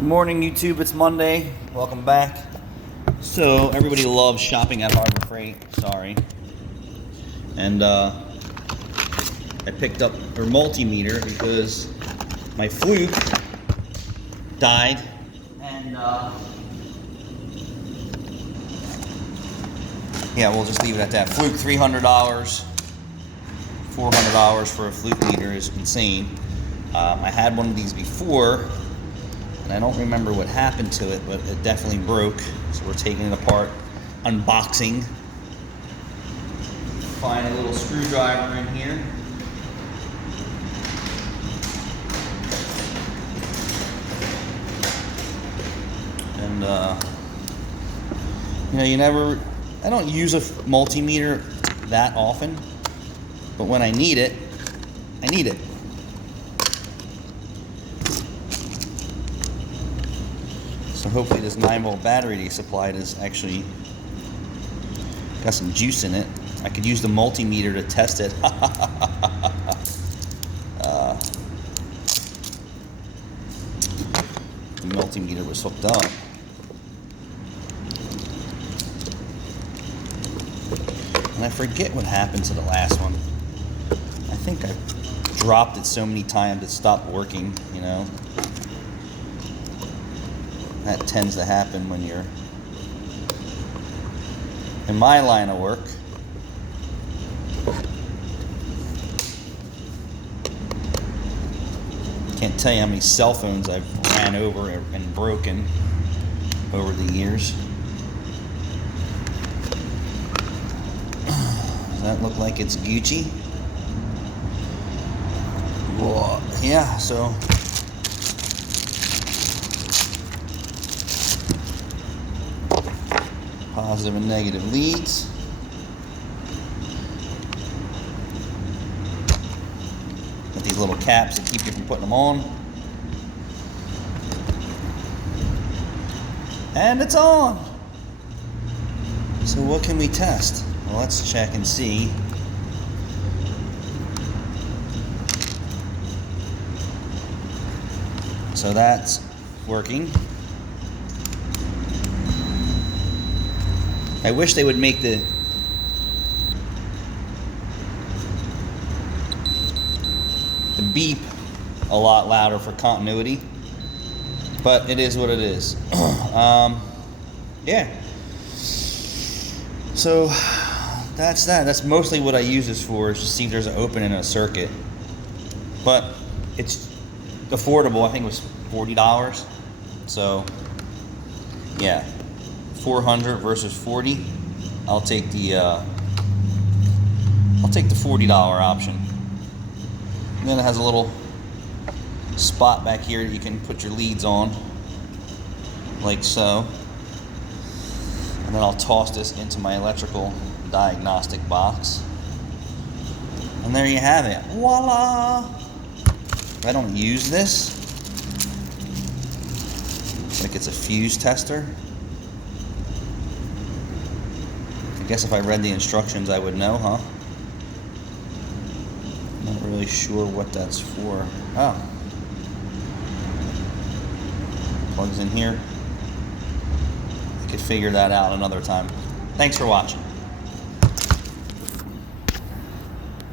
Good morning, YouTube. It's Monday. Welcome back. So everybody loves shopping at Harbor Freight. Sorry. And I picked up their multimeter because my Fluke died, and yeah, we'll just leave it at that. Fluke, $300, $400 for a Fluke meter is insane. I had one of these before, and I don't remember what happened to it, but it definitely broke. So we're taking it apart, unboxing. Find a little screwdriver in here. And I don't use a multimeter that often, but when I need it, I need it. So hopefully this 9-volt battery they supplied is actually got some juice in it. I could use the multimeter to test it. The multimeter was hooked up. And I forget what happened to the last one. I think I dropped it so many times it stopped working, you know. That tends to happen when you're in my line of work. Can't tell you how many cell phones I've ran over and broken over the years. Does that look like it's Gucci? Well, yeah, so positive and negative leads. Got these little caps that keep you from putting them on. And it's on! So what can we test? Well, let's check and see. So that's working. I wish they would make the beep a lot louder for continuity, but it is what it is. Yeah. So that's that. That's mostly what I use this for, is to see if there's an opening in a circuit. But it's affordable. I think it was $40. So yeah. 400 versus 40. I'll take the $40 option. And then it has a little spot back here that you can put your leads on, like so. And then I'll toss this into my electrical diagnostic box. And there you have it. Voila! If I don't use this, looks like it's a fuse tester. I guess if I read the instructions, I would know, huh? Not really sure what that's for. Oh. Plugs in here. I could figure that out another time. Thanks for watching.